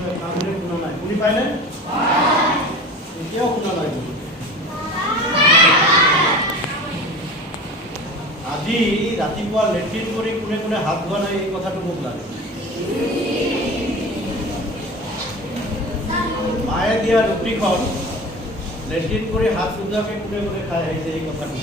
কামৰে শুনা নাই শুনি পাইনে এতিয়াও শুনা নাই আজি ৰাতিপুৱা লেট্ৰিন কৰি কোনে কোনে হাত ধোৱা নাই এই কথাটো মোক লাগে মায়ে দিয়া ৰুটিখন লেট্ৰিন কৰি হাত নোধোৱাকৈ কোনে কোনে খাই আহিছে এই কথাটো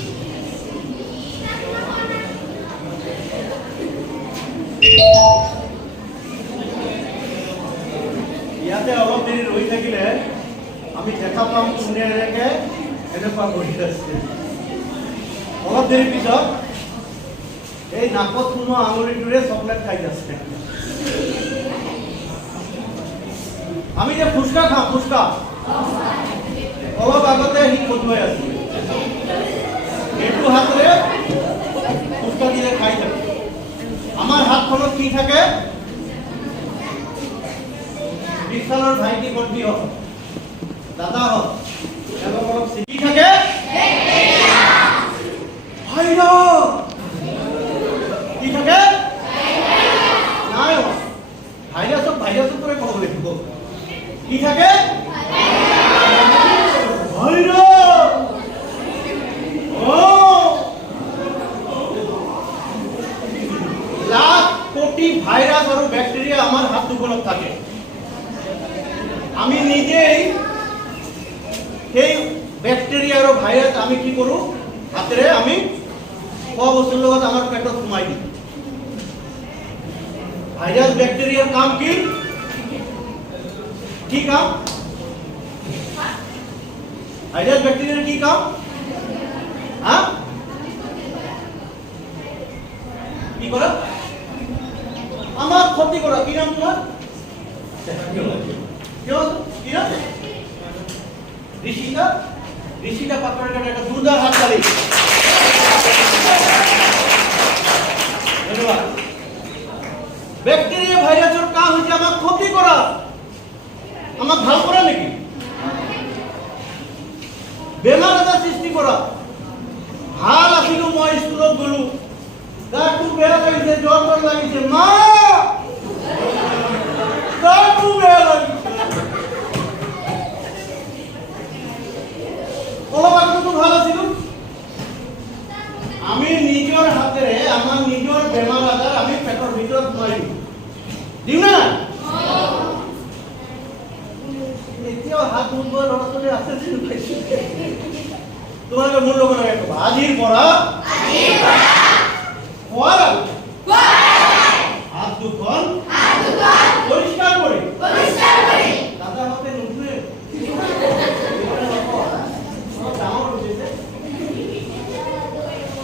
ইয়াতে অলপ দেৰি ৰৈ থাকিলে আমি দেখা পাম কোনে এনেকুৱা বহি আছে অলপ দেৰি পিছত এই নাকত সোমোৱা আঙুলিটোৰে চকলেট খাই আছে আমি যে ফুচকা খাওঁ ফুচকা অলপ আগতে সি খটুৱাই আছে এইটো হাতেৰে ফুচকা দিলে খাই থাকে আমাৰ হাতখনত কি থাকে বিশালৰ ভাইটি ভণ্টি হওক দাদা হওক তেওঁলোক অলপ চিকি থাকে কি থাকে নাই ভাইৰাছক করে ক'ব লাগিব কি থাকে লাখ কোটি ভাইরাস আর ব্যাকটেরিয়া আমার হাত দুখনত থাকে আমি নিজেই সেই ব্যাকটেরিয়া আর ভাইরাস আমি কি করু হাতেরে আমি খোৱা বস্তুৰ লগত আমার পেটত সোমাই দিই ভাইরাস ব্যাকটেরিয়ার কাম কি কাম ভাইরাস ব্যাকটেরিয়ার কি কাম হ্যাঁ কি করে আমার ক্ষতি করা কি নাম তোমার ঋষিকা পাকড়ের কাছে একটা জোরদার হাততালি ধন্যবাদ ব্যাকটেরিয়া ভাইরাসের কাম হচ্ছে আমার ক্ষতি করা আমার ভাল করা নাকি বেমার আজার সৃষ্টি করা ভাল আছিল মই স্কুলত গলো গাটো বেয়া লাগিছে জ্বৰ লাগিছে মা গাটো বেয়া লাগিছে অলপ আগতো ভাল আছিল আমি নিজৰ হাতেৰে আমাৰ নিজৰ বেমাৰ আজাৰ আমি পেটৰ ভিতৰত সোমাই দিম না এতিয়াও হাত ধুবৰ ল'ৰা ছোৱালী আছে যেন পাইছো তোমালোকে মোৰ লগত ক'বা আজিৰ পৰা হাত দুখন পৰিষ্কাৰ কৰে দাদা হাতে নুঠে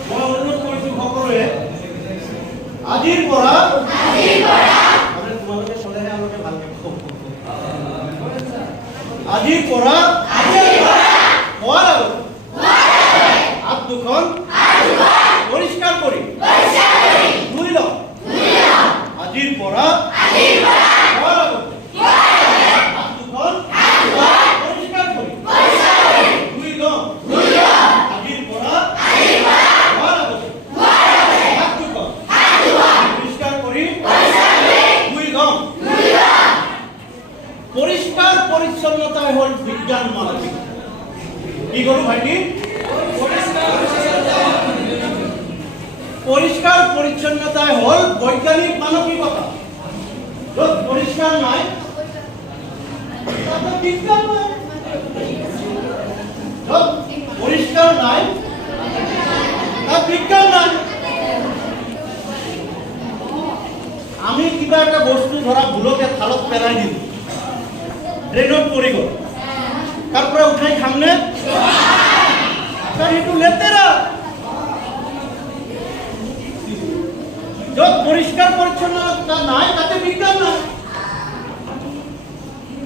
মই অনুৰোধ কৰিছো সকলোৱে আজিৰ পৰা তোমালোকে চলেহে আমাকে ভালকে কব আজিৰ পৰা খোৱাৰ আগত হাত দুখন পৰিষ্কাৰ কৰে ধুই লও আজিৰ পৰা খোৱাৰ আগত হাত দুখন পৰিষ্কাৰ কৰে ধুই লও আজিৰ পৰা খোৱাৰ আগত হাত দুখন পৰিষ্কাৰ কৰি ধুই লও পরিষ্কার পরিচ্ছন্নতাই হল বিজ্ঞান মানবিক কি করো ভাইটি পরিষ্কার পরিচ্ছন্নতায় হল বৈজ্ঞানিক মানবিকতা যত পরিষ্কার নয় তত বিজ্ঞান নয় যত পরিষ্কার নয় তা বিজ্ঞান নয় আমি কিবা একটা বস্তু ধরা ভুলকে থালত পেলাই দিল ড্রেনত পড়ে গেল তারপরে উঠাই খামনে তার একটু লেতেরা যত পরিষ্কার পরিচ্ছন্নতা নাই তাতে বিজ্ঞান নাই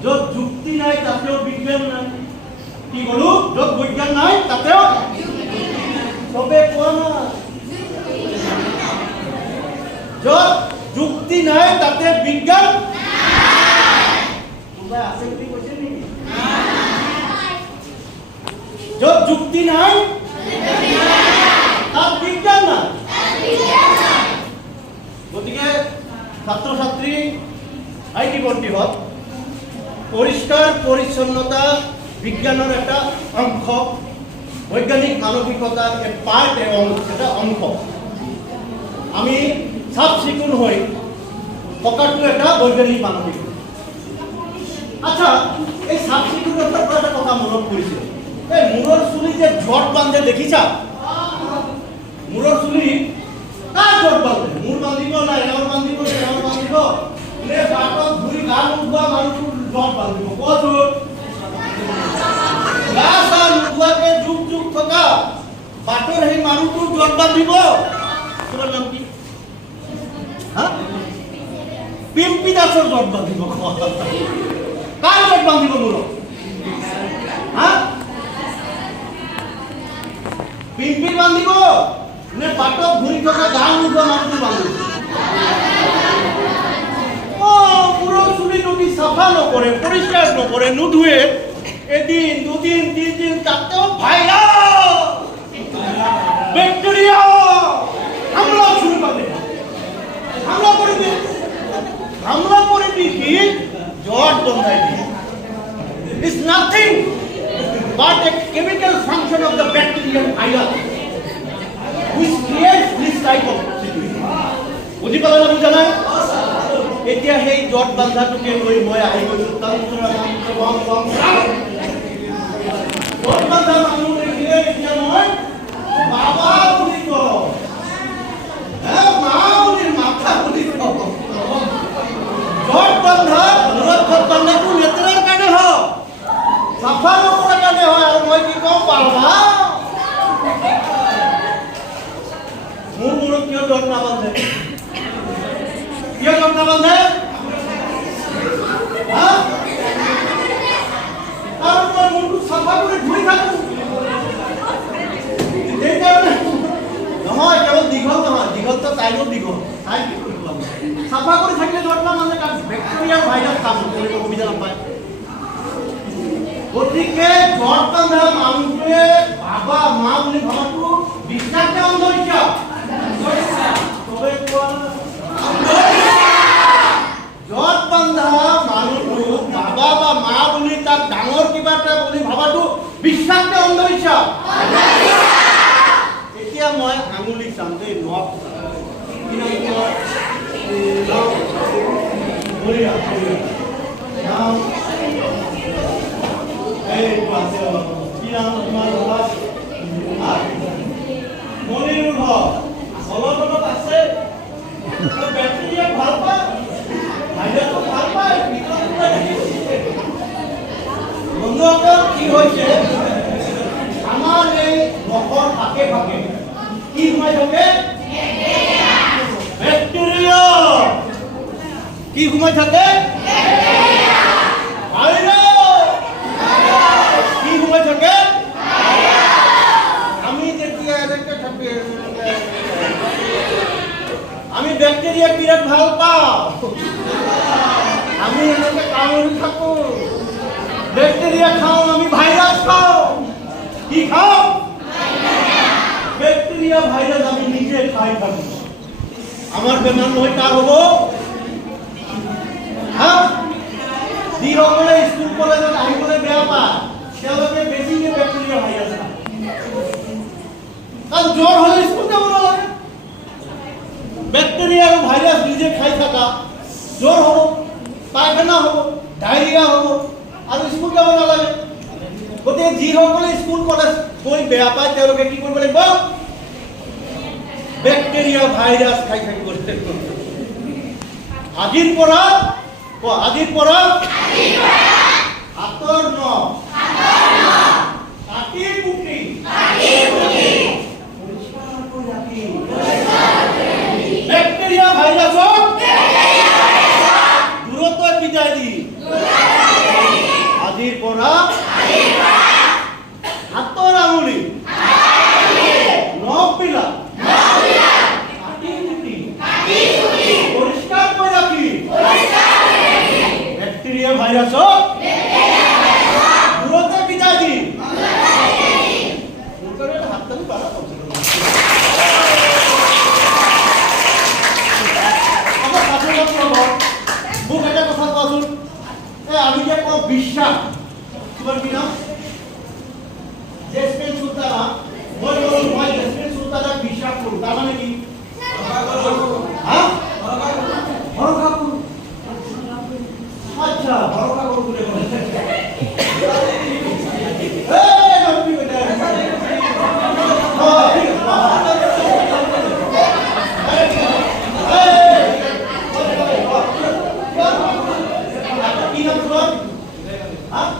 যত যুক্তি নাই তাতেও বিজ্ঞান নাই কি বলু যত বিজ্ঞান নাই তাতেও সবে কোৱা না যত যুক্তি নাই তাতে বিজ্ঞান নাই আছে কি কৈছে নেকি যত যুক্তি নাই তাত বিজ্ঞান নাই গতিকে ছাত্র ছাত্রী আইটি ভণ্টি হত পরিষ্কার পরিচ্ছন্নতা বিজ্ঞানের একটা অংশ, বৈজ্ঞানিক মানবিকতার পার্ট এবং সেটা অংশ। আমি চাফ চিকুণ হৈ থকাটো এটা বৈজ্ঞানিক মানবিকতা। আচ্ছা, এই চাফ চিকুণতাৰ পৰা এটা কথা মনত পৰিছিল, এই মূৰৰ চুলি যে জট বান্ধে দেখিছা? মূৰৰ চুলি কাৰ জট বান্ধে? মূৰ বান্ধিব না এওঁৰ বান্ধিব নে এওঁৰ বান্ধিব নে বাটত ঘূৰি গা নোধোৱা মানুহটোৰ জট বান্ধিব? কচোন। গা চা নোধোৱাকে যুগ যুগ থকা বাটৰ সেই মানুহটোৰ জট বান্ধিব? তোমাৰ নাম কি? পিম্পি দাসৰ জট বান্ধিব? কাৰ জট বান্ধিব মূৰত? পিম্পি বান্ধিব নে বাটত ঘূৰি থকা গা নোধোৱা মানুহটো বান্ধিব? মূৰৰ চুলি যদি চাফা নকৰে, পৰিষ্কাৰ নকৰে, নোধোৱে, এদিন দুদিন তিনদিন তাতেও ভাইরাস ব্যাকটেরিয়া হামলা শুরু করে। হামলা করে কি জ্বর বন্ধাই দিয়ে। It's nothing but a chemical function of the bacterial virus which creates this type of situation. বুঝি পালা না বুঝা নাই? এতিয়া সেই জ্বর বান্ধাটোকে লৈ মই আহি গৈছো। জ্বর বান্ধা মানুহ দেখিলে এতিয়া মই বাবা বুলি কওঁ, মা বুলি মাথা বুলি কওঁ। জ্বর বান্ধা মূৰত জ্বৰ বান্ধাটো লেতেৰাৰ কাৰণে হয়, চাফা নকৰাৰ কাৰণে হয়। আৰু মই কি কওঁ, বাবা মোৰ মূৰত কিয় জ্বৰ নাবান্ধে? কিয় জ্বৰ নাবান্ধে? আৰু মই মূৰটো চাফা কৰি ধুই থাকো। নহয়, কেৱল দীঘল নহয়, দীঘলটো তাইৰো দীঘল, তাই কি কৰিব? চাফা কৰি থাকিলে জ্বৰ নাবান্ধে, কাৰণ বেক্টেৰিয়া ভাইৰাছ কাম কৰিব, সুবিধা নাপায়। গতিকে জ্বৰ বান্ধা মানুহটোৱে বাবা মা বুলি ভাবাটো বিশ্বাস নে অন্ধবিশ্বাস? চবে কোৱা জ্বৰ বান্ধা মানুহটোক বাবা বা মা বুলি তাক ডাঙৰ কিবা এটা বুলি ভাবাটো বিশ্বাস নে অন্ধবিশ্বাস? এতিয়া মই আঙুলি চাম দেই, নখ মনিৰুল হক অলপ অলপ আছে। বেক্টেৰিয়া ভাল পায়, ভাইৰাছটো ভাল পায়। বন্ধুসকল, কি হৈছে, আমাৰ এই নখৰ ফাঁকে ফাঁকে কি সোমাই থাকে? বেক্টেৰিয়া। কি সোমাই থাকে? কি সোমাই থাকে? আমি যেতিয়া এনেকে থাকি আমি বেক্টেরিয়া বিরাট ভাল পাও, আমি এনেকে কামড়ি থাকো, বেক্টেরিয়া খাও, আমি ভাইরাস খাও। কি খাও? বেক্টেরিয়া ভাইরাস আমি নিজে খাই থাকি। আমার বেমার নহয় কার হব? যিসকলে স্কুল কলেজত আহিবলৈ বেয়া পায় তেওঁলোকে বেছিকে বেক্টেরিয়া ভাইরাস খায়। কারণ জ্বর হলে স্কুল যাব নালাগে। বেক্টেরিয়া আৰু ভাইৰাস নিজে খাই থাকা, জ্বৰ হব, পায়খানা হব, ডায়ৰিয়া হব, আৰু স্কুল যাব নালাগে। গতিকে যিসকলে স্কুল কলেজ গৈ বেয়া পায় তেওঁলোকে কি কৰিব লাগিব? বেক্টেৰিয়া ভাইৰাস খাই থাকিব লাগিব। আজিৰ পৰা হাতৰ নখ কাটি কুটি বেক্টেৰিয়া ভাইৰাসক দূৰত্ব বিদায় দি আজিৰ পৰা হাতৰ আঙুলি নখ বিলাক কাটি কুটি পৰিষ্কাৰ কৰি ৰাখি বেক্টেৰিয়া ভাইৰাসক দূৰত্ব বিদায় দি হাততালি পাৰা মোক এটা কথা কোৱাচোন, আমি যে কো বিশ্বাস তোমার কি নাম জেসমিন সুলতানা মই বলো মই জেসমিন সুলতানা বিশ্বাস করু তার মানে কি হ্যাঁ ভরসা করু আচ্ছা ভরসা করু বলে বলে এই নবী বেটা হ্যাঁ ঠিক আছে কি নাম তোমার হ্যাঁ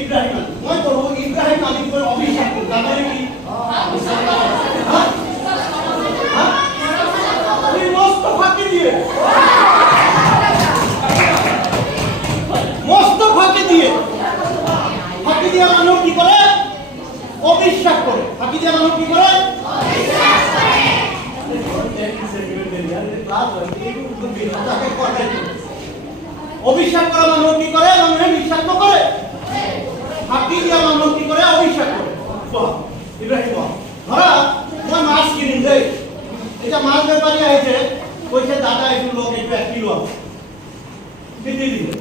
ইব্রাহিম মই বলো ইব্রাহিম আলী করে অভিশাপ করু তার মানে কি হ্যাঁ হ্যাঁ তুমি মস্ত ফাঁকি দিয়ে ফাঁকি দিয়ে মানুষ কি করে অবিশ্বাস করে ফাঁকি দিয়ে মানুষ কি করে অবিশ্বাস করা মানুষ কি করে মানুষে বিশ্বাস করে ফাঁকি দিয়া মানুষ কি করে অবিশ্বাস করে ইব্রাহিম ধরা মই মাছ কিনিম দেই এটা মাছ ব্যাপারী আইছে কইছে দাদা একটু লোক একটু 1 কিলো আছে দিতে দিবে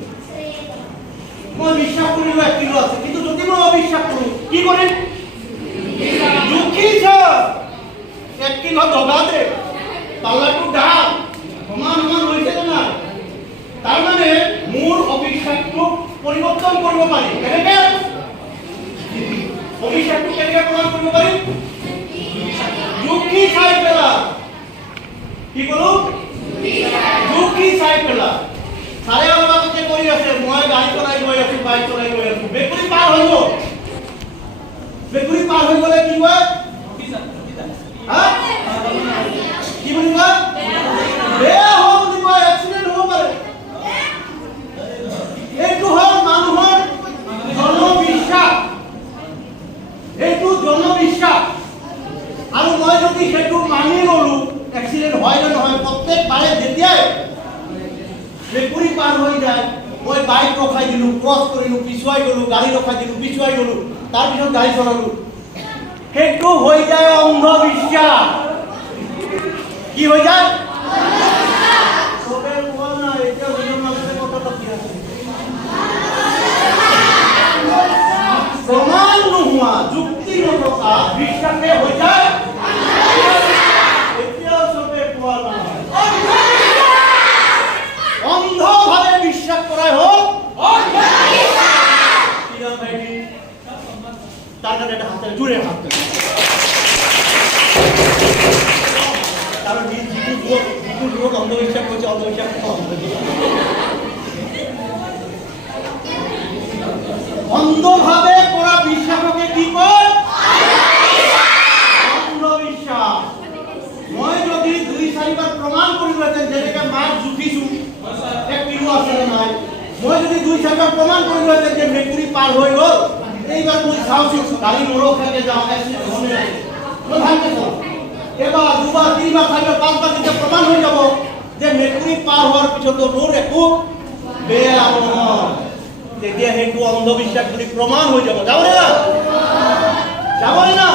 মই বিশ্বাস করি 1 কিলো আছে কিন্তু যদি মই অবিশ্বাস করি কি করি দুঃখী ছ 1 কিলো দগা দে পাল্লাটু ডাল সমান সমান হইছে না তার মানে মূল অবিশ্বাসটো পরিবর্তন কৰিব পাৰি কেনেকে অবিশ্বাসটো কেনেকে প্ৰমাণ কৰিব পাৰি দুঃখী চাই পেলা কি কৰো দুঃখী চাই পেলা সারে আমাকে কই আছে মই গাড়ি চলাই গৈ আছো বাইক চলাই গৈ আছো বেকুৰি পাৰ হৈ গলে কি হয় হ্যাঁ কি বলিবা বেয়া হ'ব দিব এক্সিডেন্ট হ'ব পাৰে এইটো হ'ল মানুহৰ জনবিশ্বাস আৰু মই যদি সেইটো মানি ললো এক্সিডেন্ট হয় না নহয় প্ৰত্যেকবাৰে যেতিয়াই বেকুৰি পাৰ হৈ যায় মই বাইক ৰখাই দিলো ক্ৰছ কৰিলো পিছুৱাই গলো গাড়ী ৰখাই দিলো পিছুৱাই গলো তাৰ পিছত গাড়ী চলালো সেইটো হৈ যায় অন্ধবিশ্বাস কি হৈ যায় সবে কোৱা না এতিয়া দুজন মাজতে কথা পাতি আছে প্ৰমাণ নোহোৱা যুক্তি নথকা বিশ্বাসে হৈ যায় এতিয়া সবে কোৱা না অন্ধভাবে বিশ্বাস কৰাই হোক তাৰ কাছে একটা হাতে জুড়ে হাত কাৰণ যিটো যুৱক অন্ধবিশ্বাস কৰছে অন্ধবিশ্বাস অন্ধভাবে কৰা বিশ্বাসকে কি কয় অন্ধবিশ্বাস মই যদি 2-4 বাৰ প্ৰমাণ কৰিলেহেঁতেন যেনেকে মাছ জুখিছো 1 কিলো আছে নাই মই যদি 2-4 বাৰ প্ৰমাণ কৰিলেহেঁতেন যে মেকুৰী পাৰ হৈ গ'ল এইবাৰ মই চাওঁছো গাড়ী নৰখাকে যাওঁ মই ভালকে চাওঁ এবাৰ 2-বাৰ 3-বাৰ 4-বাৰ 5-বাৰ যেতিয়া প্ৰমাণ হৈ যাব যে মেকুৰী পাৰ হোৱাৰ পিছতো মোৰ একো বেয়া নহয় তেতিয়া সেইটো অন্ধবিশ্বাস বুলি প্ৰমাণ হৈ যাব যাবনে না যাবনে না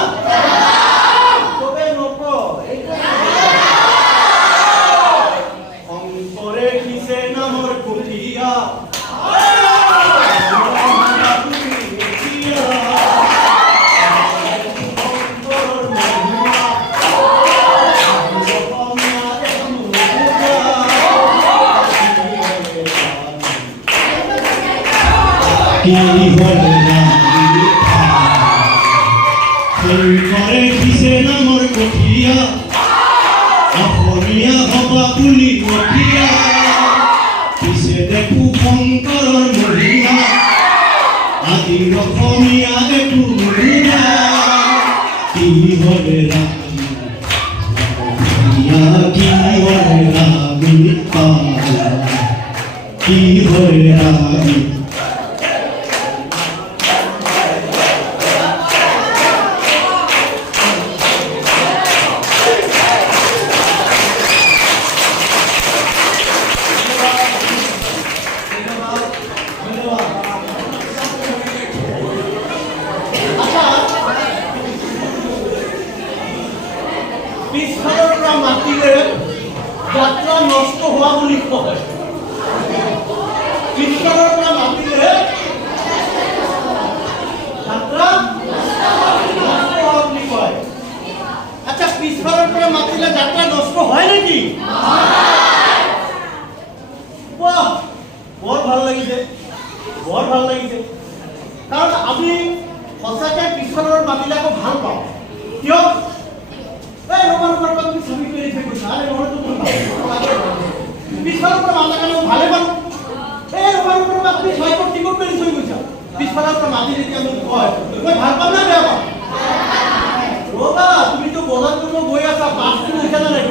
তবে নকয় অন্তরে কিসে নামর কুটিয়া কি হলে করে কিসে নামর কঠিয়া অসমীয়া হবা বুলি কঠিয়া কিসে দেখো শংকৰৰ মহিমা আদি অসমীয়া একো মহিমা কি হলে কি হলে ৰামি কি হলে ৰামি যাত্ৰা নষ্ট হওয়া বলি কয় পিছনৰ পৰা মাটি কি বাহ বৰ ভাল লাগিছে কাৰণ আমি সঁচাকৈ পিছৰৰ মাতিলাকো ভাল পাওঁ কিয় এই ৰবা তুমি ছবি কৰি থৈ গৈছা আৰে নহয়তো পিছৰৰ পৰা মাতা কাৰণে ভালে পাওঁ এই ৰবা তুমি ছয়কৰ টিকট কৰি থৈ গৈছা পিছফালৰ পৰা মাতি যেতিয়া মোক কয় মই ভাল পাম না বেয়া পাম ৰবা তুমিতো বজাৰ কৰিব গৈ আছা বাছটো উঠা নাই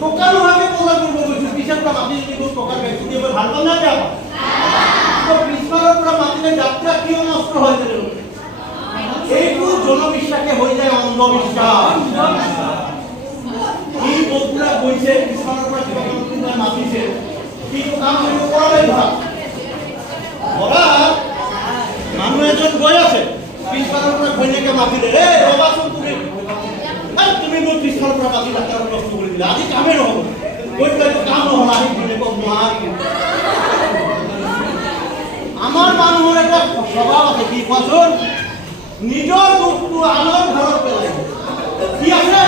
টকা নোহোৱাকৈ বজাৰ কৰিব গৈছো পিছৰ পৰা মাতি যদি মোক টকা পাইছো মই ভাল পাম না বেয়া পাম পিছফালৰ পৰা মাতিলে যাত্ৰা কিয় নষ্ট হয় তেনেহ'লে এইটো জনবিশ্বাসে হৈ যায় অন্ধবিশ্বাস ই বস্তুৰা গৈছে পিছফালৰ পৰা কিবা কোনোবাই মাতিছে কিন্তু কাম কৰিব পৰা নাই ধৰা মানুহ এজন গৈ আছে পিছফালৰ পৰা ঘৈণীয়েকে মাতিলে এই ৰবাচোন তুমি মোৰ পিছফালৰ পৰা মাতিলা তেওঁ প্ৰশ্ন কৰি দিলা আজি কামেই নহ'ব গৈ পেলাই কাম নহ'ল আহি ঘৈণীয়েকক নোৱাৰি আমাৰ মানুহৰ এটা স্বভাৱ আছে কি কোৱাচোন নিজৰ দুখটো আনৰ ঘৰত পেলাই কি আছে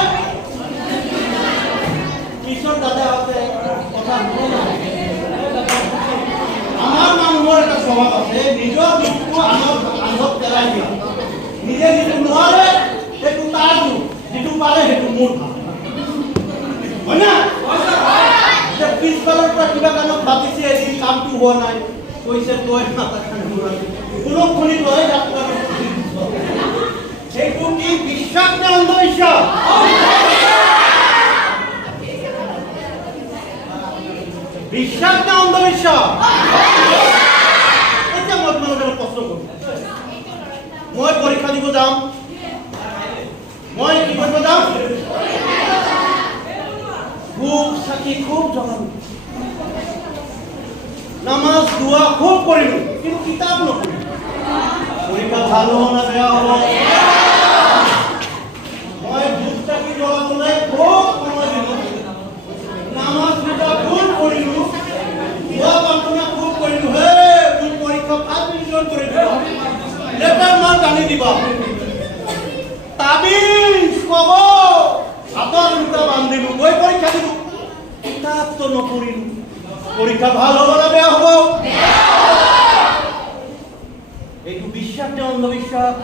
ঈশ্বৰ দাদা আছে কথা আমাৰ মানুহৰ এটা স্বভাৱ আছে নিজৰ দুখটো আনৰ পেলাই দিয়া নিজে যিটো নোৱাৰে সেইটো তাৰ দুখ যিটো পাৰে সেইটো মোৰ ভাল হয় না পিছফালৰ পৰা কিবা কাৰণত ভাবিছে এদিন কামটো হোৱা নাই কৈছে তই কোনো খুলি তই সেইটো কি বিশ্বাস নে অন্ধবিশ্বাস বিশ্বাস নে অন্ধবিশ্বাস এতিয়া মই তোমালোকে প্ৰশ্ন কৰিম মই পৰীক্ষা দিব যাম মই কি কৰিব যাম খুব চাকি খুব জগাম নামাজ দোয়া খুব কৰিলো কিন্তু কিতাপ নপঢ়িলো পৰীক্ষা ভাল হ'ব না বেয়া হ'ব মই ধূপ চাকি জ্বলাবলৈ খুব সময় দিলো নামাজ দুটা খুব কৰিলো দোয়া প্ৰাৰ্থনা খুব কৰিলো হে মোৰ পৰীক্ষা 5 মিনিট কৰিলো লেটাৰ মান জানি দিবা তাবিজ কব হাতৰ দুটা বান্ধিলো গৈ পৰীক্ষা দিলো কিতাপটো নপঢ়িলো পৰীক্ষা ভাল হ'ব না বেয়া হ'ব এইটো বিশ্বাস নে অন্ধবিশ্বাস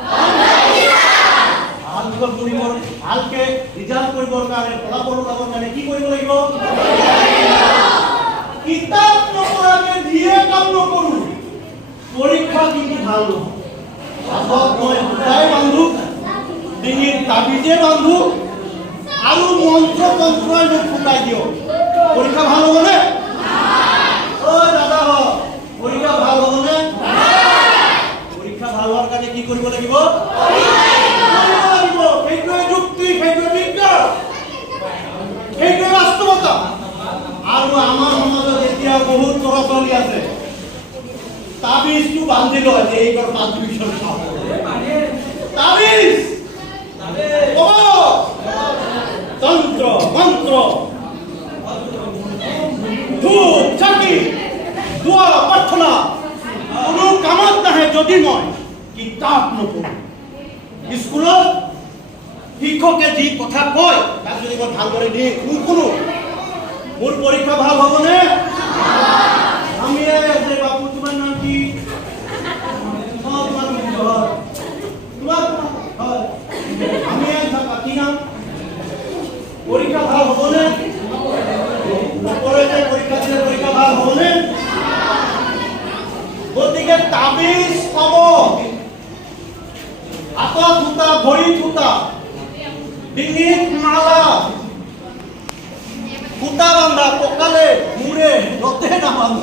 ভালকে ৰিজাল্ট কৰিবৰ কাৰণে ফলাফল ওলাবৰ কাৰণে কি কৰিব লাগিব কিতাপ নপঢ়াকে যিয়ে কাম নকৰো পৰীক্ষা কিন্তু ভাল নহয় মই সদায় বান্ধো ডিঙিত তাবিজে বান্ধো আৰু মন্ত্ৰ তন্ত্ৰই মোক ফুটাই দিওঁ পৰীক্ষা ভাল হ'বনে দাদা পৰীক্ষা ভাল হ'বনে পৰীক্ষা ভাল হোৱাৰ কাৰণে কি কৰিব লাগিব সেইটোৱে যুক্তি সেইটোৱে বিজ্ঞান সেইটোৱে বাস্তৱতা আৰু আমাৰ সমাজত এতিয়া বহুত ল'ৰা ছোৱালী আছে তাবিজটো বান্ধি লয় যে এইবাৰ 5 ডিভিজন পাব তাবিজ তন্ত্ৰ মন্ত্ৰ ধূপ চাকি দোয়া প্ৰাৰ্থনা কোনো কামত নাহে যদি মই কিতাপ নপঢ়ো স্কুলত শিক্ষকে যি কথা কয় তাক যদি মই ভালদৰে দি শুনো মোৰ পৰীক্ষা ভাল হ'বনে আমি আছে বাপু তোমাৰ নাম কি আমি কি নাম পৰীক্ষা ভাল হ'বনে পৰীক্ষা দিলে পৰীক্ষা ভাল হ'বনে গতিকে তাবিজ পাব হাতত ফুটা ভৰিত ফুটা ডিঙিত মালা ফুটা বান্ধা পকালে মূৰে য'তে নাবান্ধ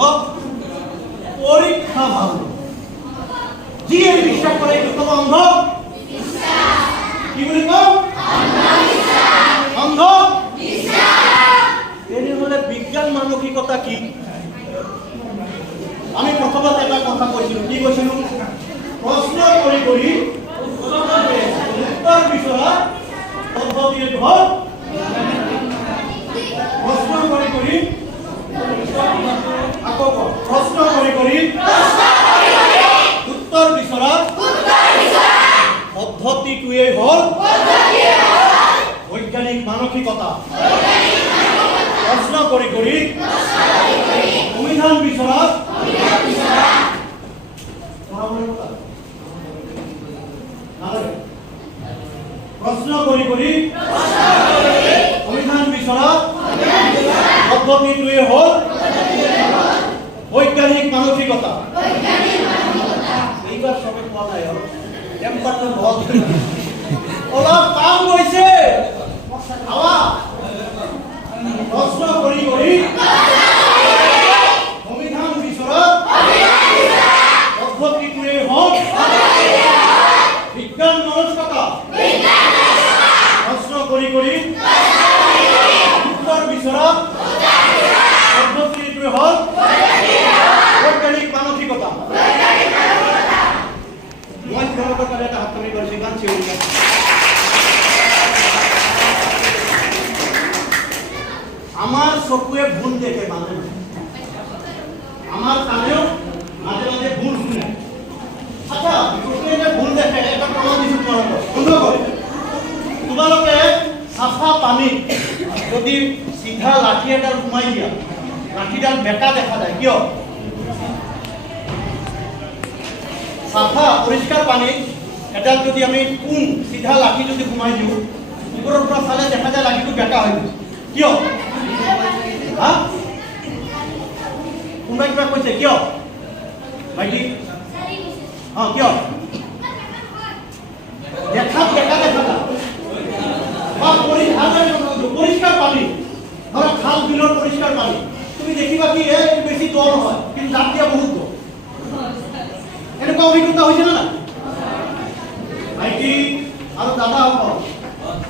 পৰীক্ষা ভাল যিয়ে বিশ্বাস কৰে এইটো ক'ব অন্ধ কি বুলি কওঁ অন্ধ তেনেহ'লে বিজ্ঞান মানসিকতা কি আমি প্ৰথমত এটা কথা কৈছিলো কি কৈছিলো প্ৰশ্ন কৰি কৰি উত্তৰ বিচৰা পদ্ধতি হ'ল প্ৰশ্ন কৰি কৰি আকৌ প্ৰশ্ন কৰি কৰি উত্তৰ বিচৰা পদ্ধতিটোৱেই হ'ল বৈজ্ঞানিক মানসিকতা প্ৰশ্ন কৰি কৰি সংবিধান বিচৰাত প্ৰশ্ন কৰি কৰি সংবিধান বিচৰাত পদ্ধতিটোৱে হ'ল বৈজ্ঞানিক মানসিকতা। এইবাৰ সবে কোৱা নাই আৰু টেম্পাৰটো বহুত অলপ কাম গৈছে। প্ৰশ্ন কৰি কৰি সংবিধান বিচৰাত পদ্ধতিটোৱে হ'ল বিজ্ঞান মানসিকতা। প্ৰশ্ন কৰি কৰি উত্তৰ বিচৰাত পদ্ধতিটোৱে হ'ল বৈজ্ঞানিক মানসিকতা। মই তোমালোকৰ কাৰণে এটা হাততালি কৰিছোঁ, ইমান চিঞৰিছে। আমার চকুয়ে ভুল দেখে মাঝে মাঝে, আমার কানেও মাঝে মাঝে ভুল শুনে। আচ্ছা, চকুয়ে যে ভুল দেখে এটা প্রমাণ দিছো তোমালোকক। বন্ধ করে তোমালোকে সাফা পানীত যদি সিধা লাঠি এডাল সোমাই দিয়া, লাঠিডাল বেকা দেখা যায় কিয়? সাফা পরিষ্কার পানীত এডাল যদি আমি কোন সিধা লাঠি যদি সোমাই দিওঁ, ওপৰৰ পৰা চালে দেখা যায় লাঠিটো বেকা হৈ গৈছে। কিয়? কোনোবাই কিবা কৈছে কিয় ভাইটি? কিয়? দেখাত বেকা দেখা যায়। পরিষ্কার পানী, ধৰা খাল বিলৰ পৰিষ্কাৰ পানী, তুমি দেখিবা কি বেছি দ নহয়, কিন্তু জাপ দিয়া বহুত দ। এনেকুৱা অভিজ্ঞতা হৈছে নে নাই ভাইটি আৰু দাদাসকল?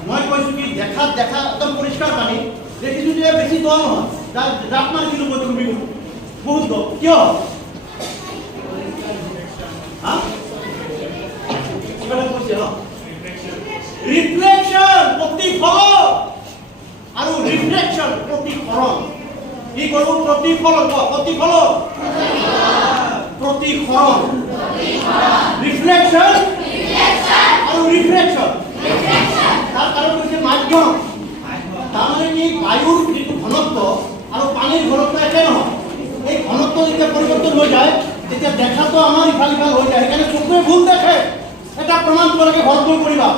মই কৈছো কি দেখাত দেখা একদম পৰিষ্কাৰ পানী, দেখিছো যে বেছি দ নহয়, জাপ মাৰিছিলো মই তুমি বহুত দ। কিয়? ৰিফ্লেকশন, প্ৰতিফলন আৰু ৰিফ্লেকশন প্ৰতিফলন। কি কৰব? প্ৰতিফলন, প্ৰতিফলন, প্ৰতিফলন, ৰিফ্লেকশন আৰু ৰিফ্লেকশন। তাৰ কাৰণ হচ্ছে মাধ্যম। তাৰ মানে কি বায়ুৰ যেটো ঘনত্ব আৰু পানীৰ ঘনত্ব একে নহয়। এই ঘনত্ব যেতিয়া পৰিবৰ্তন হৈ যায় তেতিয়া দেখাটো আমাৰ ইফাল ইফাল হৈ যায়। সেইকাৰণে চকুৱে ভুল দেখে। এটা প্ৰমাণ তোমালোকে ঘৰটো কৰিবা।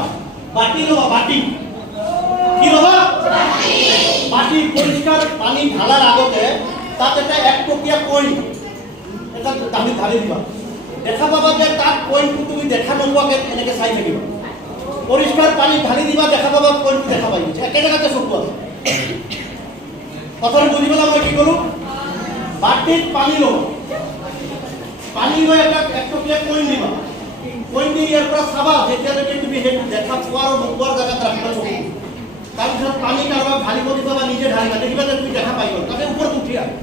বাটি লবা, বাটি কি লবা? বাটি পরিষ্কার পানী ঢালার আগতে তাত এটা একটকীয়া কইন এটা দামি ঢালি দিবা। দেখা পাবা যে তাত কইনটো তুমি দেখা নোপোৱাকে এনেকে চাই থাকিবা। পরিষ্কার পানী ঢালি দিবা, দেখা পাবা কইনটো দেখা পাই গৈছে। একে জেগাতে চকু আছে। কথাটো বুজি পেলাই মই কি কৰোঁ? বাটিত পানী লওঁ, পানী লৈ এটা একটকীয়া কইন দিবা। কইন দি ইয়াৰ পৰা চাবা যেতিয়ালৈকে তুমি সেইটো দেখা পোৱাৰ আৰু নোপোৱাৰ জেগাত ৰাখিবা চকু। তাৰপিছত পানী কাৰোবাক ঢালিব দিবা বা নিজে ঢালিবা, দেখিবা যে তুমি দেখা পাই গ'ল। তাতে ওপৰত উঠি আহে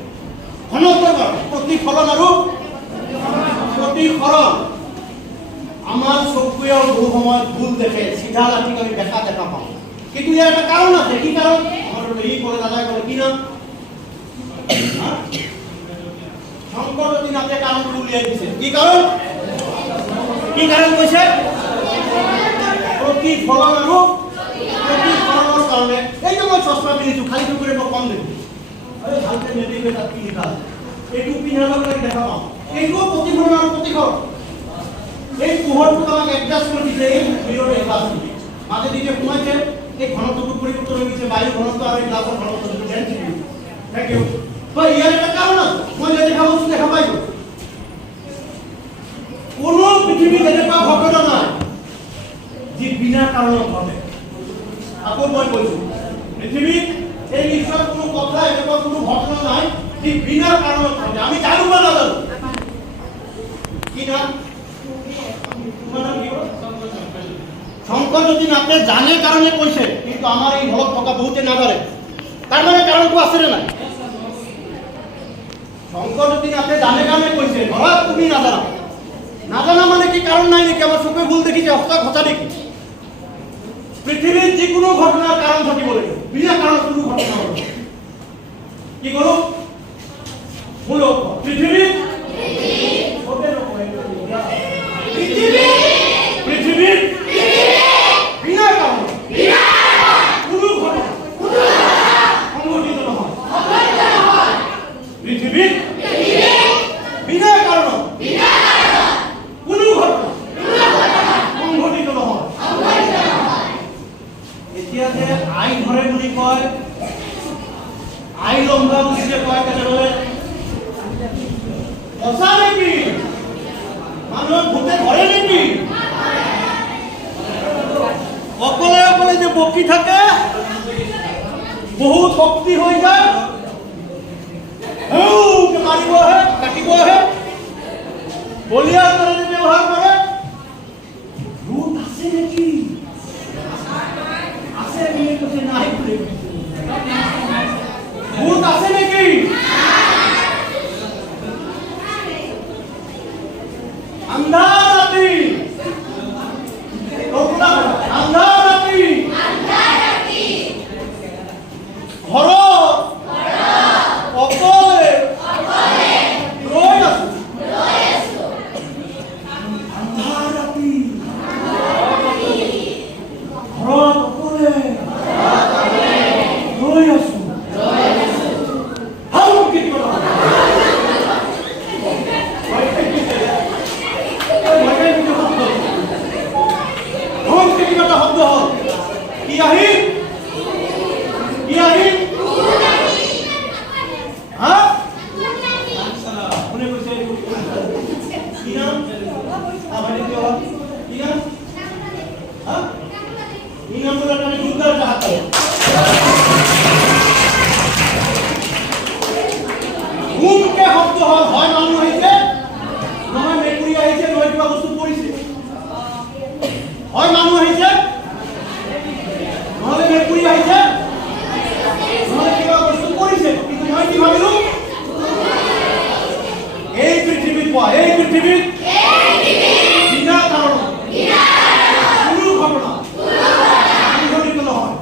ঘনত্ব প্ৰতিফলন আৰু প্ৰতিফলন। আমাৰ চকুৱে বহু সময়ত ভুল দেখে, চিধা লাঠি আমি দেখা পাওঁ। কিন্তু ইয়াৰ এটা কাৰণ আছে। কি কাৰণ? আমাৰ ই ক'লে, দাদাই ক'লে, কি নাম? শংকৰজ্যোতি নাথে কাৰণটো উলিয়াই দিছে। কি কাৰণ? কি কাৰণ কৈছে? প্ৰতিফলন আৰু প্ৰতিফলনৰ কাৰণে। এই যে মই চশমা পিন্ধিছো, খালি চকুৰে মই কম দেখো। ভালকে নেদেখে তাত কি লিখা আছে। এইটো পিন্ধাৰ লগে লগে দেখা পাওঁ। এইটো প্ৰতিফলন আৰু প্ৰতিফলন। এই পোহৰটো আমাক এডজাষ্ট কৰি দিছে এই মিৰৰ এই গ্লাছটো। মাজেদি যে সোমাইছে এই ঘনত্বটো পৰিৱৰ্তন হৈ গৈছে, বায়ুৰ ঘনত্ব আৰু এই গ্লাছৰ ঘনত্বটো ডেন্সিটি। Thank you. তো ইয়াৰ এটা কাৰণ আছে। মই দেখা বস্তু দেখা পাইছো। কোনো পৃথিৱীত এনেকুৱা ঘটনা নাই যি বিনা কাৰণত ঘটে। আকৌ মই কৈছো, পৃথিৱীত এই ঈশ্বৰৰ কোনো কথা, এনেকুৱা কোনো ঘটনা নাই যি বিনা কাৰণত ঘটে। আমি জানো বা নাজানো? কি নাম? শংকৰজ্যোতি নাথে জানে কাৰণে কৈছে, কিন্তু আমাৰ এই ঘৰত থকা বহুতে নাজানে। তাৰ মানে কাৰণটো আছে নে নাই? শংকৰজ্যোতি নাথে জানে কাৰণে কৈছে, ঘৰত তুমি নাজানা। নাজানা মানে কি কাৰণ নাই নেকি? আমার চোখে ভুল দেখিছে, হঠাৎ কথা দেখি। পৃথিবীর যিকোনো ঘটনার কারণ থাকিব লাগে, বিনা কারণ কোনো ঘটনা হবে। কি করো? ভুল পৃথিবী পৃথিবীর বিনা কারণ কোনো ঘটনা সংঘটিত নহয়। সঁচা নেকি? মানুহক ভূতে ধৰে নেকি? অকলে অকলে যে বকি থাকে, বহুত শক্তি হৈ যায়, মাৰিব আহে, কাটিব আহে, বলিয়াৰ দৰে যে ব্যৱহাৰ কৰে। ভূত আছে নেকি? আছে বুলি কৈছে, নাই বুলি কৈছে। ভূত আছে নেকি? আন্ধাৰ ৰাতি, আন্ধাৰ ৰাতি, ঘৰত অকলে ৰৈ আছো। আন্ধাৰ ৰাতি, ঘৰত অকলে ৰৈ আছো। শব্দ হল কি আহিল? কি আহিল? হা? কোনে কৈছে? কি নাম? ভাইটি কিয় হ'ল? কি নাম? হা? কি নাম বলে আমি দুর্গার হাত পাই। ঘুমকে শব্দ হল, হয় মানুহ আহিছে, নহয় মেকুৰী আহিছে, নহয় কিবা বস্তু পৰিছে। হয় মানুহ আহিছে, নহলে মেকুৰী আহিছে, নহলে কিবা বস্তু পৰিছে। কিন্তু মই কি ভাবিলো, এই পৃথিৱীত পোৱা, এই পৃথিৱীত বিনা কাৰণ কোনো ঘটনা সংঘটিত নহয়।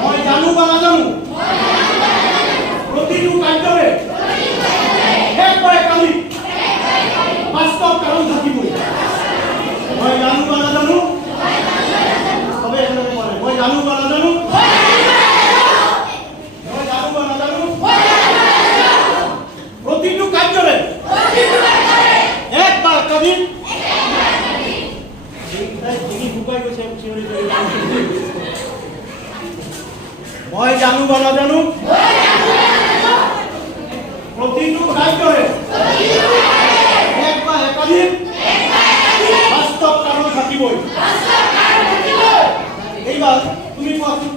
মই জানো বা নাজানো, প্ৰতিটো কাৰ্যৰে এক বা একাধিক বাস্তৱ কাৰণ থাকিবই। মই জানো বা নাজানো, সবে একেলগে পঢ়ে। মই জানো বা নাজানো, মই জানো বা নাজানো, প্ৰতিটো কাৰ্যৰে এক বা একাধিক মই জানো বা নাজানো, প্ৰতিটো কাৰ্যৰে এক বা একাধিক বাস্তৱ কাৰণ থাকিবই। এইবাৰ তুমি কোৱাচোন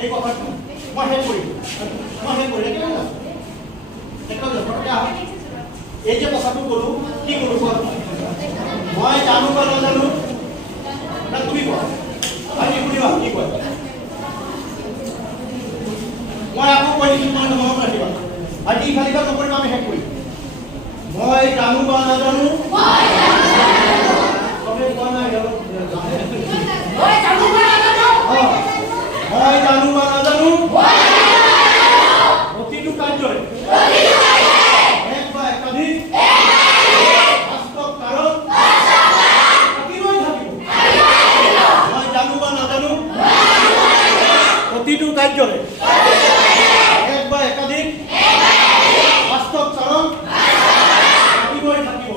এই কথাটো। মই শেষ কৰিম, মই শেষ কৰি এই যে কথাটো কলো, কি কলো কোৱা? মই জানো বা নাজানো, তুমি কোৱা। আজি শুনিবা কি কয়। মই আকৌ কৈ দিছো, তোমালোকে মনত ৰাখিবা। আজি ইফালে ইফাল নকৰিবা, আমি শেষ কৰিম। মই জানো বা নাজানো, চবে কোৱা নাই, মই জানো বা নাজানো, প্ৰতিটো কাৰ্যৰে এক বা একাধিক বাস্তৱ কাৰণ থাকিবই থাকিব। মই জানো বা নাজানো, প্ৰতিটো কাৰ্যৰে এক বা একাধিক বাস্তৱ কাৰণ থাকিবই থাকিব।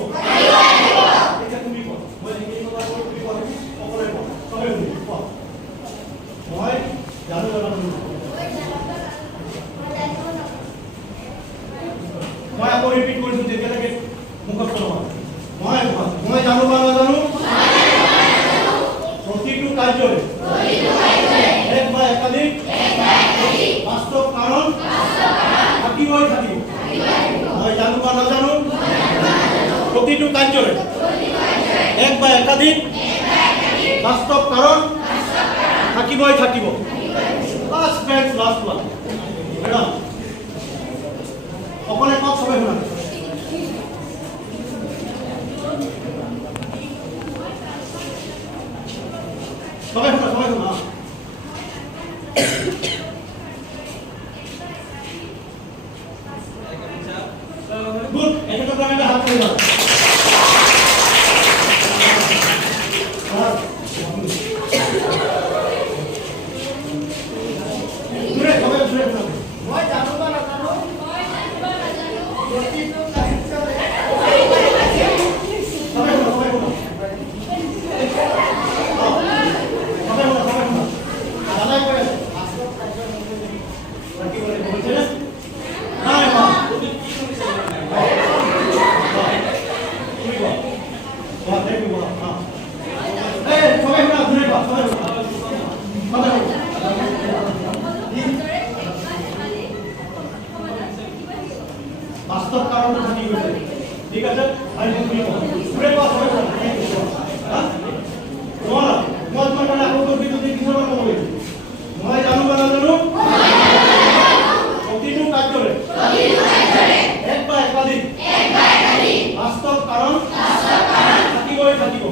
এতিয়া তুমি কোৱা, মই সেইখিনি কথা কৈ তুমি কোৱা, সকলোৱে কোৱা, চবে শুনি কোৱা। মই জানো বা নাজানো, মই আকৌ ৰিপিট কৰিছো যেতিয়ালৈকে মুখস্থ নহয়। মই জানো বা নাজানো, প্ৰতিটো কাৰ্যৰে এক বা একাধিক বাস্তৱ কাৰণ থাকিবই থাকিব। মই জানো বা নাজানো, প্ৰতিটো কাৰ্যৰে এক বা একাধিক বাস্তৱ কাৰণ থাকিবই থাকিব। Last bench, last one. Madam অকলে কওক, সবাই শুনা। সবাই শুনা, সবাই শুনা। গুড, এটা হাত করে দাও। ঠিক আছে আমি তুমি পুরো কথা হবে হ্যাঁ তোমার তোমার মানে এখন তো বিদ্যুৎ কিভাবে হবে মই জানো বা না জানো প্রতিটো কার্যরে এক বা একাধিক বাস্তব কারণ থাকিবই থাকিব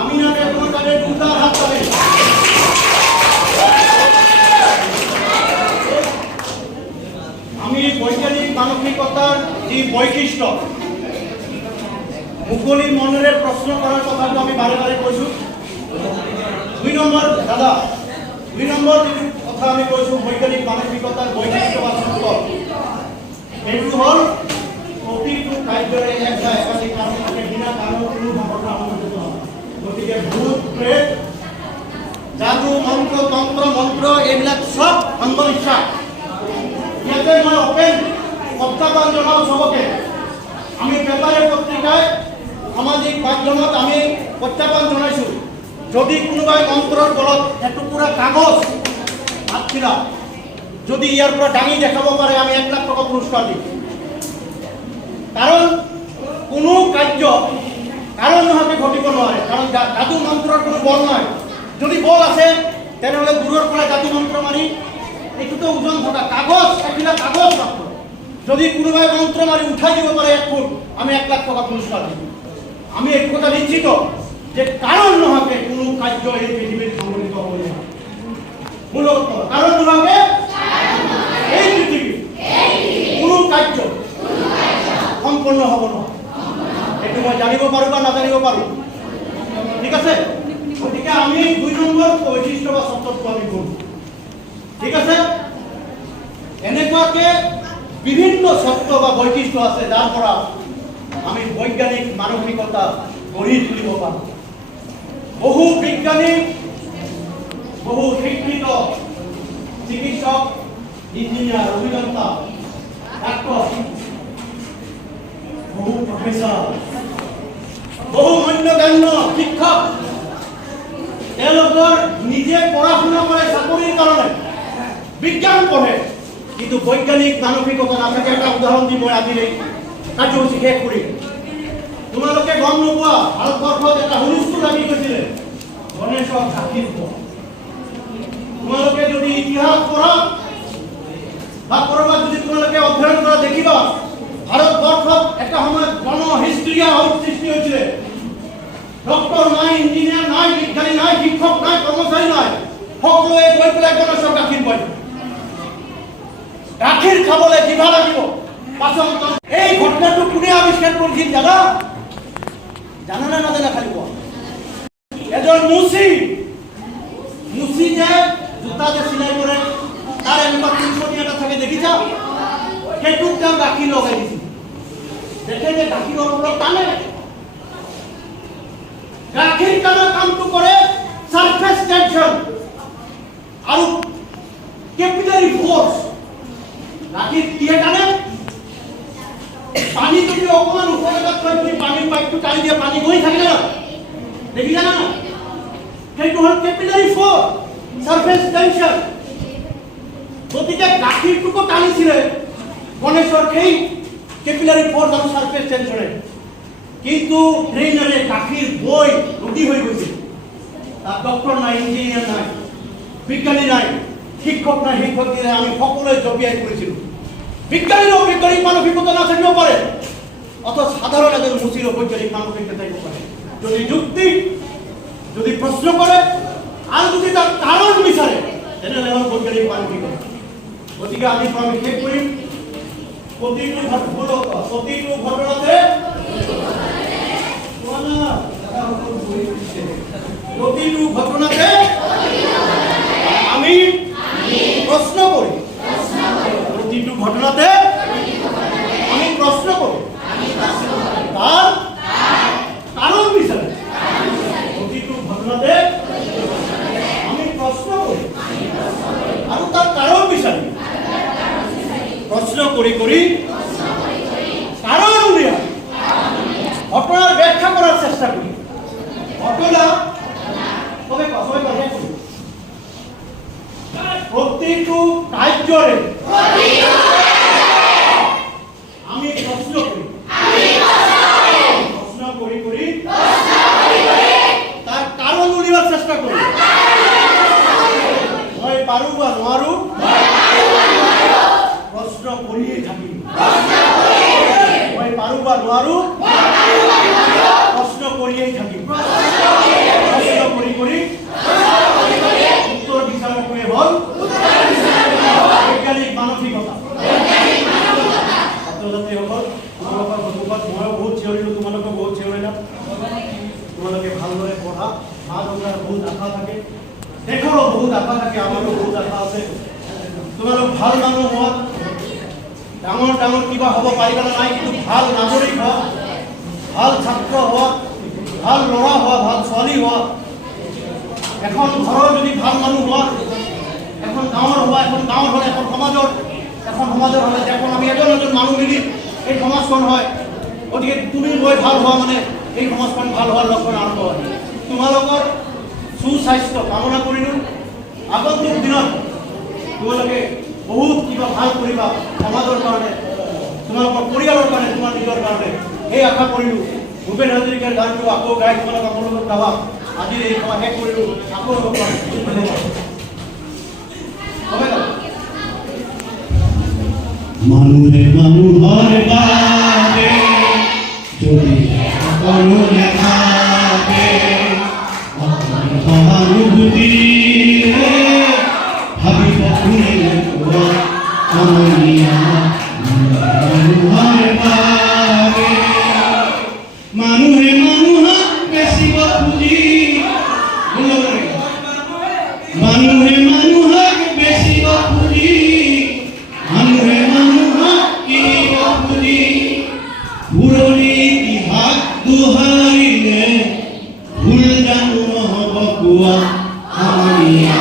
আমি না কোনো কাজে দুটা হাত পাবে আমি বৈজ্ঞানিক মানসিকতার যে বৈশিষ্ট্য মুকলি মনেৰে প্ৰশ্ন কৰাৰ কথাটো আমি বাৰে বাৰে কৈছোঁ 2 নম্বৰ দাদা 2 নম্বৰ যিটো কথা আমি কৈছোঁ বৈজ্ঞানিক মানসিকতাৰ বৈশিষ্ট্য বা সূত্ৰ এইটো হ'ল প্ৰতিটো কাৰ্যৰে একাধিক কাৰণ থাকে বিনা কাৰণ কোনো ঘটনা সংঘটিত নহয় গতিকে ভূত প্ৰেত যাদু মন্ত্ৰ তন্ত্ৰ মন্ত্ৰ এইবিলাক সব অন্ধবিশ্বাস ইয়াতে মই অপেন প্ৰত্যাহ্বান জনাওঁ চবকে আমি পেপাৰে পত্ৰিকায় সামাজিক মাধ্যমত আমি প্ৰত্যাহ্বান জনাইছোঁ যদি কোনোবাই মন্ত্ৰৰ বলত এটুকুৰা কাগজ হাতখিলা যদি ইয়াৰ পৰা দাঙি দেখাব পাৰে আমি 1 লাখ টকা পুৰস্কাৰ দিম কাৰণ কোনো কাৰ্য কাৰণ নোহোৱাকৈ ঘটিব নোৱাৰে কাৰণ যাদু মন্ত্ৰৰ কোনো বল নাই যদি বল আছে তেনেহ'লে দূৰৰ পৰা যাদু মন্ত্ৰ মাৰি এইটোতো ওজন থকা কাগজ এখিলা কাগজ মাত্ৰ যদি কোনোবাই মন্ত্ৰ মাৰি উঠাই দিব পাৰে 1 ফুট আমি 1 লাখ টকা পুৰস্কাৰ দিম আমি এই কথা নিশ্চিত যে কাৰণ নোহোৱাকৈ কোনো কাৰ্য এই পৃথিৱীত সংঘটিত হ'ব নোৱাৰে মূলত কাৰণ নোহোৱাকৈ এই পৃথিৱীত কোনো কাৰ্য সম্পূৰ্ণ হ'ব নোৱাৰে এইটো মই জানিব পাৰোঁ বা নাজানিব পাৰোঁ ঠিক আছে গতিকে আমি 2 নম্বৰ বৈশিষ্ট্য বা সত্যটো আমি কৰোঁ ঠিক আছে এনেকুৱাকৈ বিভিন্ন সত্য বা বৈশিষ্ট্য আছে যাৰ পৰা আমি বৈজ্ঞানিক মানসিকতা গঢ়ি তুলিব পাৰোঁ বহু বিজ্ঞানী বহু শিক্ষিত চিকিৎসক ইঞ্জিনিয়াৰ অভিযন্তা ডাক্তৰ বহু প্ৰফেচাৰ বহু মান্যগণ্য শিক্ষক তেওঁলোকৰ নিজে পঢ়া শুনা কৰে চাকৰিৰ কাৰণে বিজ্ঞান পঢ়ে কিন্তু বৈজ্ঞানিক মানসিকতা নাথাকে এটা উদাহৰণ দি মই আজি এই কাৰ্যসূচী শেষ কৰিম তোমালোকে গম নোপোৱা ভাৰতবৰ্ষত এটা হুলস্থুল লাগি গৈছিলে গণেশক গাখীৰ খোৱা তোমালোকে যদি ইতিহাস পঢ়া বা ক'ৰবাত যদি তোমালোকে অধ্যয়ন কৰা দেখিবা ভাৰতবৰ্ষত এটা সময়ত গণ হিষ্ট্ৰিয়া সৃষ্টি হৈছিলে ডক্টৰ নাই ইঞ্জিনিয়াৰ নাই বিজ্ঞানী নাই শিক্ষক নাই কৰ্মচাৰী নাই সকলোৱে গৈ পেলাই গণেশক গাখীৰ খুৱাই গাখীৰ খাবলৈ কিবা লাগিব পাচন এই ঘটনাটো কোনে আৱিষ্কাৰ কৰিছিল জানা না নাজানা খালি কোৱা এজন মুচি যে জোতা যে চিলাই কৰে তাৰ এনেকুৱা টিউচনি এটা থাকে দেখিছা সেইটোত তেওঁ গাখীৰ লগাই দিছিল দেখে যে গাখীৰৰ ওপৰত টানে গাখীৰ টানাৰ কামটো কৰে সাৰফেস টেনশন আৰু কেপিলাৰি ফোৰ্স গাখীৰ কিহে টানে পানী যদি অকমান ওপৰত থৈ তুমি পানীৰ পাইপটো টানি দিয়া পানী গৈ থাকে না দেখিছা না সেইটো হ'ল কেপিলাৰি ফোৰ্স সাৰফেস টেনশন গতিকে গাখীৰটোকো টানিছিলে গণেশৰ সেই কেপিলাৰি ফোৰ্স আৰু সাৰফেস টেনশনে কিন্তু ট্ৰেইনাৰে গাখীৰ বই ৰুটি হৈ গৈছিল তাত ডক্টৰ নাই ইঞ্জিনিয়াৰ নাই বিজ্ঞানী নাই শিক্ষক নাই শিক্ষকীয়ে আমি সকলোৱে জপিয়াই কৰিছিলোঁ বিজ্ঞানীৰ বৈজ্ঞানিক মানসিকতা নাথাকিব পাৰে অথচ সাধাৰণ এজন মুচিৰ বৈজ্ঞানিক মানসিকতা থাকিব পাৰে যদি যুক্তি যদি প্ৰশ্ন কৰে আৰু যদি তাৰ কাৰণ বিচাৰে তেনেহ'লে হ'ল বৈজ্ঞানিক মানসিকতা গতিকে আমি শেষ কৰিম প্ৰতিটো ঘটনাতে আমি প্ৰশ্ন কৰি প্ৰতিটো ঘটনাতে আমি প্ৰশ্ন কৰি তাৰ কাৰণ বিচাৰে প্ৰতিটো ঘটনাতে আমি প্ৰশ্ন কৰি কৰি কৰি কাৰণ উলিয়াই ঘটনাৰ ব্যাখ্যা কৰাৰ চেষ্টা কৰি ঘটনা প্ৰতিটো কাৰ্যৰে আমি প্ৰশ্ন কৰি তাৰ কাৰণ উলিওৱাৰ চেষ্টা কৰোঁ মই পাৰোঁ বা নোৱাৰোঁ প্ৰশ্ন কৰিয়েই থাকিম মই পাৰোঁ বা নোৱাৰোঁ প্ৰশ্ন কৰিয়েই থাকিম প্ৰশ্ন কৰি উত্তৰ বিচাৰকটোৱে হ'ল বৈজ্ঞানিক মানসিকতা ছাত্ৰ ছাত্ৰীসকল তোমালোকৰ ধন্যবাদ ময়ো বহুত চিঞৰিলোঁ তোমালোকে বহুত চিঞৰিলা তোমালোকে ভালদৰে পঢ়া মা দেউতাৰ বহুত আশা থাকে দেশৰো বহুত আশা থাকে আমাৰো বহুত আশা আছে তোমালোক ভাল মানুহ হোৱা ডাঙৰ ডাঙৰ কিবা হ'ব পাৰিবা নাই কিন্তু ভাল নাগৰিক হোৱা ভাল ছাত্ৰ হোৱা ভাল ল'ৰা হোৱা ভাল ছোৱালী হোৱা এখন ঘৰৰ যদি ভাল মানুহ হোৱা এখন গাঁৱৰ হোৱা এখন গাঁৱৰ হ'লে এখন সমাজৰ হ'লে এখন আমি এজন মানুহ মিলি এই সমাজখন হয় গতিকে তুমি মই ভাল হোৱা মানে এই সমাজখন ভাল হোৱাৰ লক্ষণ আৰম্ভ হয় তোমালোকৰ সুস্বাস্থ্য কামনা কৰিলোঁ আগন্তুক দিনত তোমালোকে বহুত কিবা ভাল কৰিবা সমাজৰ কাৰণে তোমালোকৰ পৰিয়ালৰ কাৰণে তোমাৰ নিজৰ কাৰণে সেই আশা কৰিলোঁ ভূপেন হাজৰিকাৰ গানটো আকৌ গাই তোমালোক আপোনালোকক গাবা আজি এই সময় শেষ কৰিলোঁ আকৌ মানুহে মানুহৰ বাবে যদি কোনো নাথাকে সহানুভূতিৰে ভাবিব কোনে কোৱা সমনীয়া মানুহৰ বাবে মানুহে মানুহক বেচিব খুজি মানুহে মানুহক বেচিব খুজি মানুহে মানুহক কিনিব খুজি পুৰণি ইতিহাস দোহাৰিলে ভুল জানো নহ'ব কোৱা সমনীয়া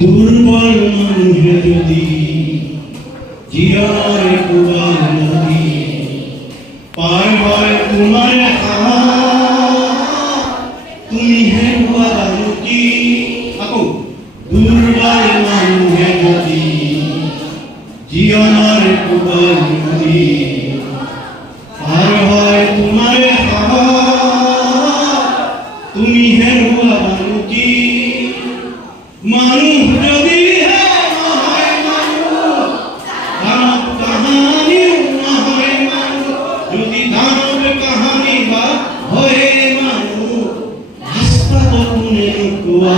দুৰ্বল মানুহে যদি জীয়ৰে কোবাল নদী পাৰ হয় তোমাৰ তুমি হেৰুৱা জানো কি আকৌ দুৰ্বল মানুহে যদি জীয়নৰ কোবাল নদী পাৰ হয় তোমাৰ তুমি হেৰুৱা জানো কি মানুহ যদিহে নহয় মানুহ দানৱ কাহানিও নহয় মানুহ যদি দানৱ কাহানি বা হয় মানুহ ৰাস্তাত কোনে কোৱা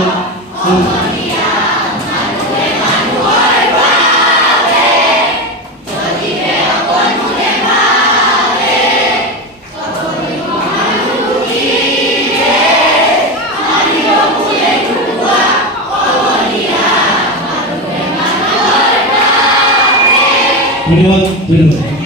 ধন্যবাদ।